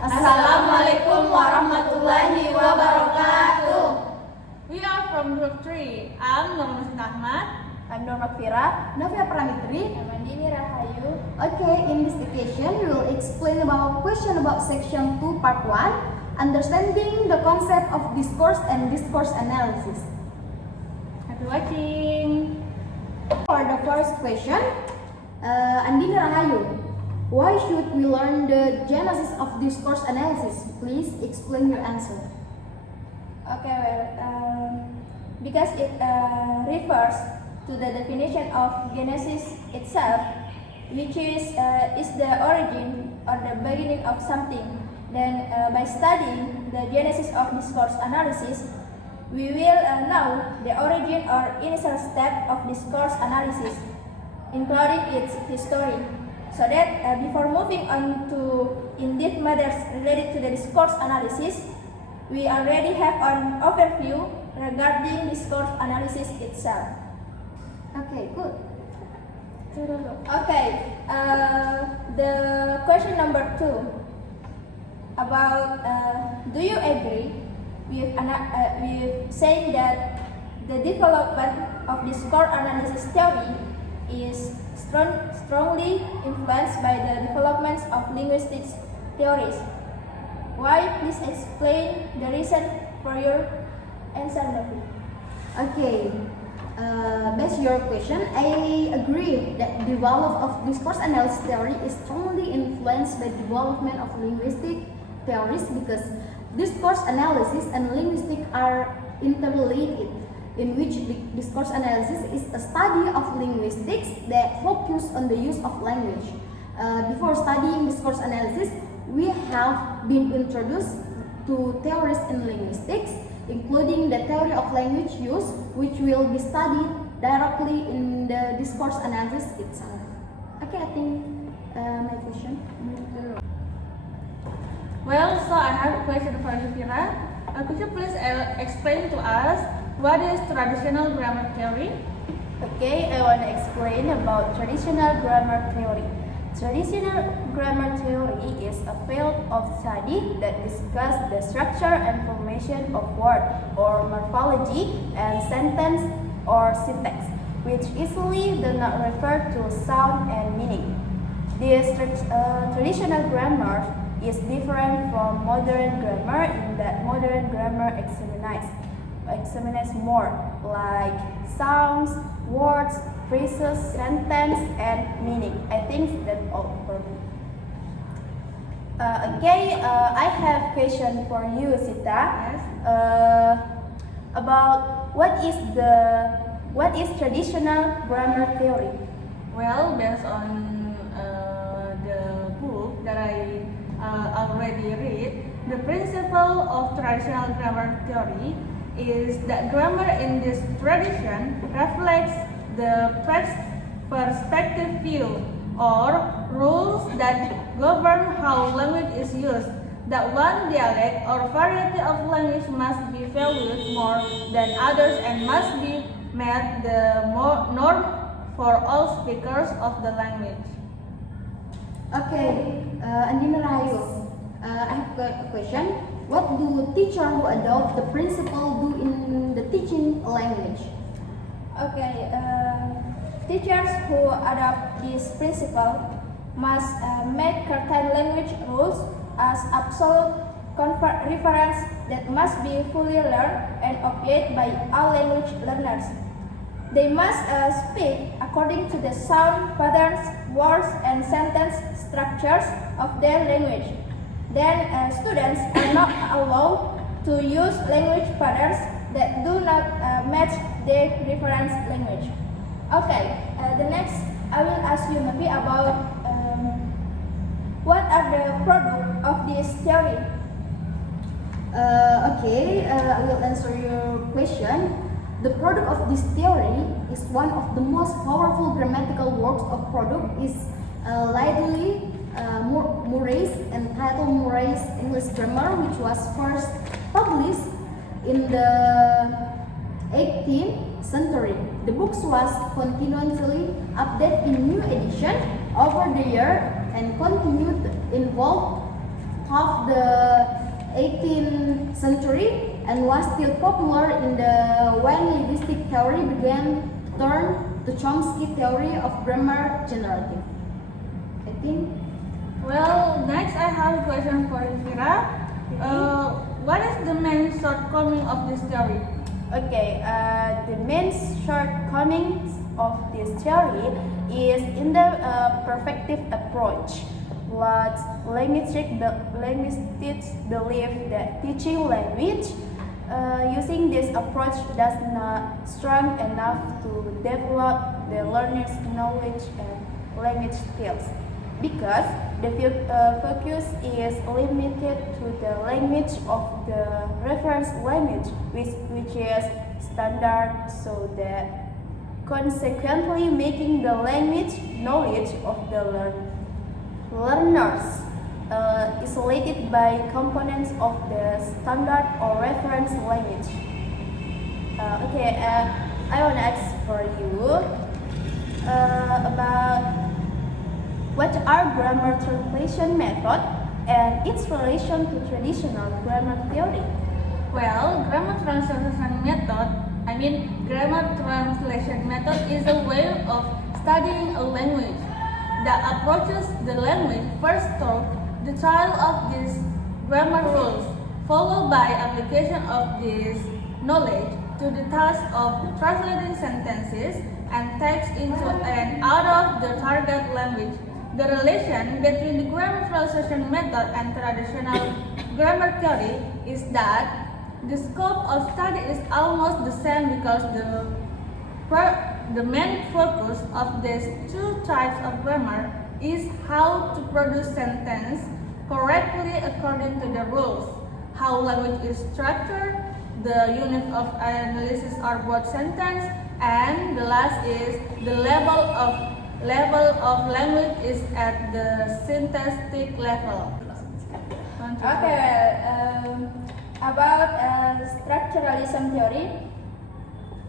Assalamualaikum warahmatullahi wabarakatuh. We are from Group 3. I'm Nur Ahmad. I'm Norma Fira. Navia Pramitri. I'm Andini Rahayu. Okay, in this occasion, we will explain about question about section 2 part 1, understanding the concept of discourse and discourse analysis. Happy watching. For the first question, Andini Rahayu, why should we learn the genesis of discourse analysis? Please explain your answer. Okay, because it refers to the definition of genesis itself, which is the origin or the beginning of something. Then, by studying the genesis of discourse analysis, we will know the origin or initial step of discourse analysis, including its history, so that before moving on to in-depth matters related to the discourse analysis, we already have an overview regarding discourse analysis itself. Okay, good. Okay, the question number 2 about do you agree with saying that the development of discourse analysis theory is strongly influenced by the developments of linguistics theories? Why? Please explain the reason for your answer, Novi. Okay, based on your question, I agree that development of discourse analysis theory is strongly influenced by development of linguistic theories because discourse analysis and linguistics are interrelated, in which discourse analysis is a study of linguistics that focus on the use of language. Before studying discourse analysis, we have been introduced to theories in linguistics, including the theory of language use, which will be studied directly in the discourse analysis itself. Okay, I think my question. Well, so I have a question for you, Fira. Could you please explain to us what is traditional grammar theory? Okay, I want to explain about traditional grammar theory. Traditional grammar theory is a field of study that discusses the structure and formation of word or morphology and sentence or syntax, which easily do not refer to sound and meaning. This traditional grammar is different from modern grammar in that modern grammar examines more like sounds, words, phrases, sentence, and meaning. I think that's all for me. I have question for you, Sita. Yes. About what is traditional grammar theory? Well, based on the book that I already read, the principle of traditional grammar theory is that grammar in this tradition reflects the perspective view or rules that govern how language is used, that one dialect or variety of language must be valued more than others and must be made the norm for all speakers of the language. Okay, Andini Rahayu, I have a question. What do teachers who adopt the principle do in the teaching language? Okay, teachers who adopt this principle must make certain language rules as absolute reference that must be fully learned and obeyed by all language learners. They must speak according to the sound patterns, words, and sentence structures of their language. Then students are not allowed to use language patterns that do not match their reference language. Okay, the next I will ask you maybe about what are the products of this theory? I will answer your question. The product of this theory is one of the most powerful grammatical works of product is Lidley Murray's entitled Murray's English Grammar, which was first published in the 18th century. The book was continuously updated in new edition over the year and continued involved of the 18th century and was still popular in the when linguistic theory began to turn to Chomsky theory of grammar generative. I think. Well, next I have a question for you, Fira. What is the main shortcoming of this theory? Okay, the main shortcomings of this theory is in the perfective approach. Lots linguists believe that teaching language using this approach does not strong enough to develop the learner's knowledge and language skills because the focus is limited to the language of the reference language, which is standard, so that consequently making the language knowledge of the learners isolated by components of the standard or reference language. I want to ask for you about what are grammar translation method and its relation to traditional grammar theory? Well, grammar translation method is a way of studying a language that approaches the language first through the trial of these grammar rules, followed by application of this knowledge to the task of translating sentences and text into and out of the target language. The relation between the grammar translation method and traditional grammar theory is that the scope of study is almost the same because the main focus of these two types of grammar is how to produce sentence correctly according to the rules, how language is structured, the unit of analysis are both sentence, and the last is the level of language is at the syntactic level. About structuralism theory.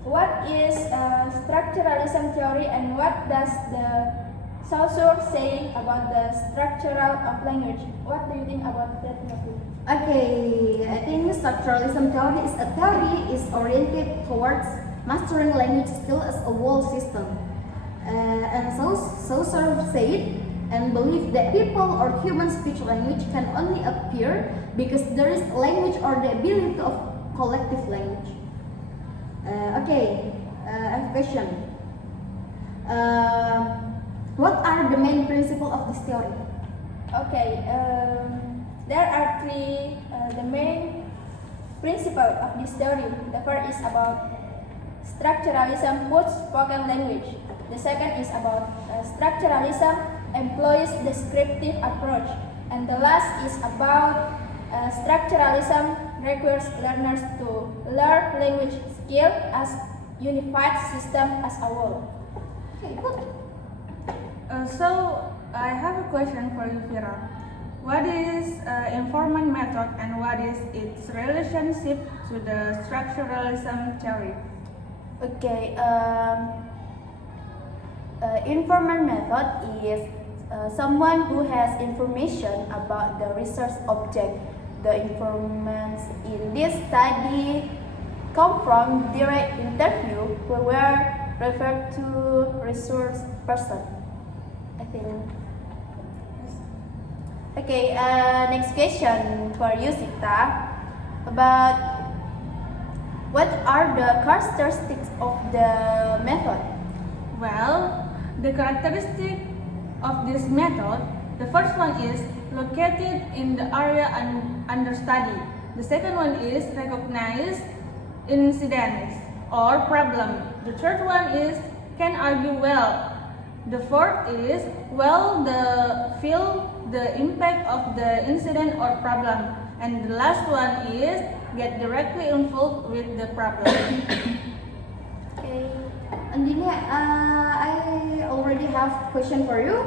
What is structuralism theory and what does the Saussure say about the structural of language? What do you think about that topic? Okay, I think structuralism theory is oriented towards mastering language skill as a whole system. And Saussure said and believed that people or human speech language can only appear because there is language or the ability of collective language. I have a question. What are the main principles of this theory? There are three the main principle of this theory. The first is about structuralism puts spoken language. The second is about structuralism employs descriptive approach. And the last is about structuralism requires learners to learn language skill as unified system as a whole. Okay, good. So I have a question for you, Fira. What is informant method and what is its relationship to the structuralism theory? Informant method is someone who has information about the research object. The informants in this study come from direct interview who were referred to resource person. I think. Next question for you, Sita, about what are the characteristics of the method? Well, the characteristic of this method, the first one is located in the area under study. The second one is recognize incidents or problem. The third one is can argue well. The fourth is feel the impact of the incident or problem. And the last one is get directly involved with the problem. And then I already have a question for you.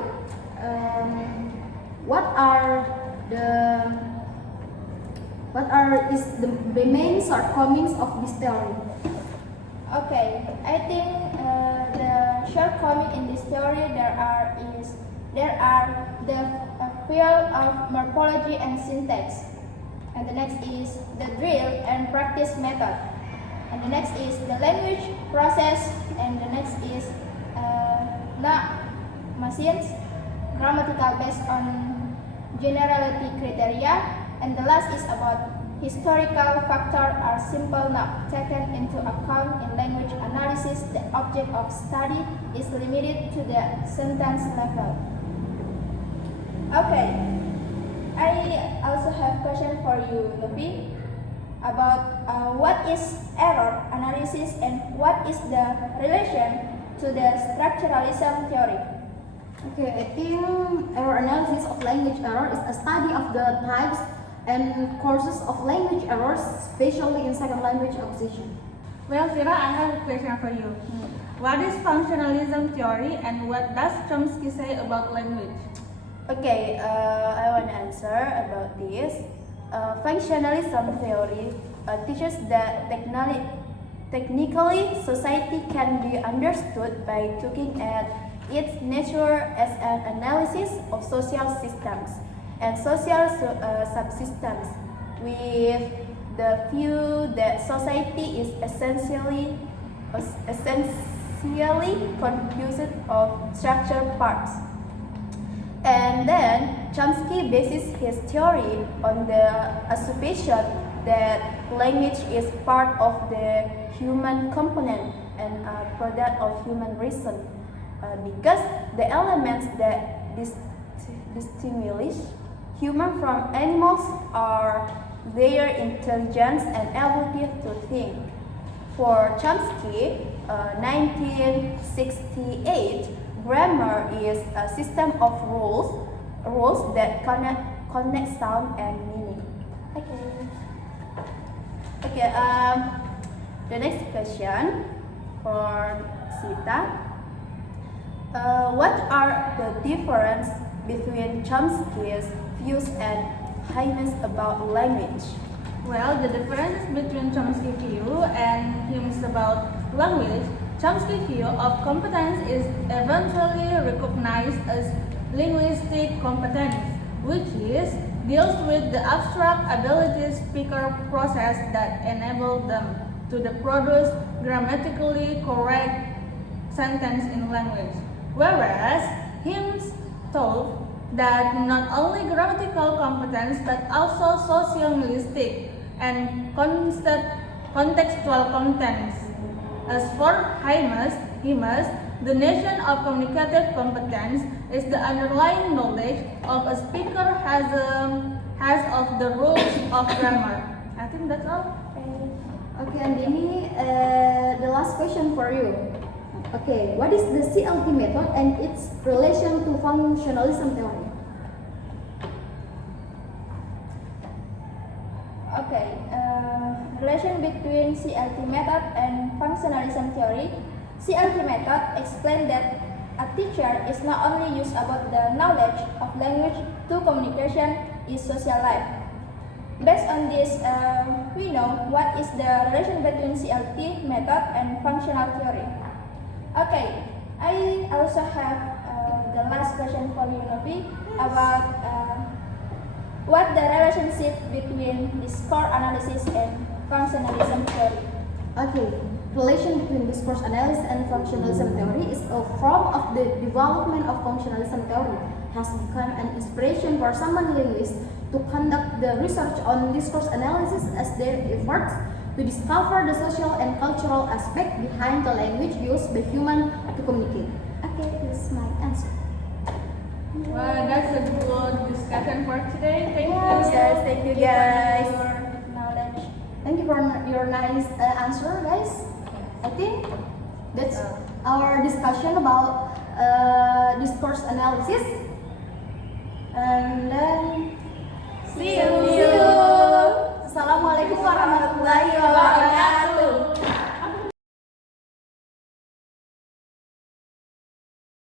What are the main shortcomings of this theory? I think the shortcoming in this theory there are the field of morphology and syntax. And the next is the drill and practice method. And the next is the language process. And the next is machines, grammatical based on generality criteria. And the last is about historical factors are simple not taken into account in language analysis. The object of study is limited to the sentence level. Okay, I also have question for you, Novi, about what is error analysis and what is the relation to the structuralism theory. Okay, I think error analysis of language error is a study of the types and causes of language errors, especially in second language acquisition. Well, Vira, I have a question for you. What is functionalism theory and what does Chomsky say about language? Okay, I want to answer about this. Functionalism theory teaches that technically society can be understood by looking at its nature as an analysis of social systems and social subsystems, with the view that society is essentially composed of structured parts. And then Chomsky bases his theory on the assumption that language is part of the human component and a product of human reason, because the elements that distinguish humans from animals are their intelligence and ability to think. For Chomsky, 1968, grammar is a system of rules that connect sound and meaning. Okay. The next question for Sita. What are the difference between Chomsky's views and Hume's about language? Well, the difference between Chomsky's view and Hume's about language, Chomsky's view of competence is eventually recognized as linguistic competence, which deals with the abstract abilities speaker possess that enable them to produce grammatically correct sentence in language. Whereas Hume's taught that not only grammatical competence but also socio-linguistic and contextual competence. As for Hume, the notion of communicative competence is the underlying knowledge of a speaker has of the rules of grammar. I think that's all. Okay, Andini, the last question for you. Okay, what is the CLT method and its relation to functionalism theory? Okay, relation between CLT method and functionalism theory. CLT method explains that a teacher is not only used about the knowledge of language to communication in social life. Based on this, we know what is the relation between CLT method and functional theory. Okay, I also have the last question for you, Novi, about what the relationship between discourse analysis and functionalism theory. Okay, relation between discourse analysis and functionalism theory is a form of the development of functionalism theory, has become an inspiration for some linguists to conduct the research on discourse analysis as their efforts to discover the social and cultural aspect behind the language used by humans to communicate. Okay, this is my answer. Well, that's a good discussion for today. Thank you. Yes, thank you guys. For your knowledge. Thank you for your nice answer, guys. I think that's our discussion about discourse analysis.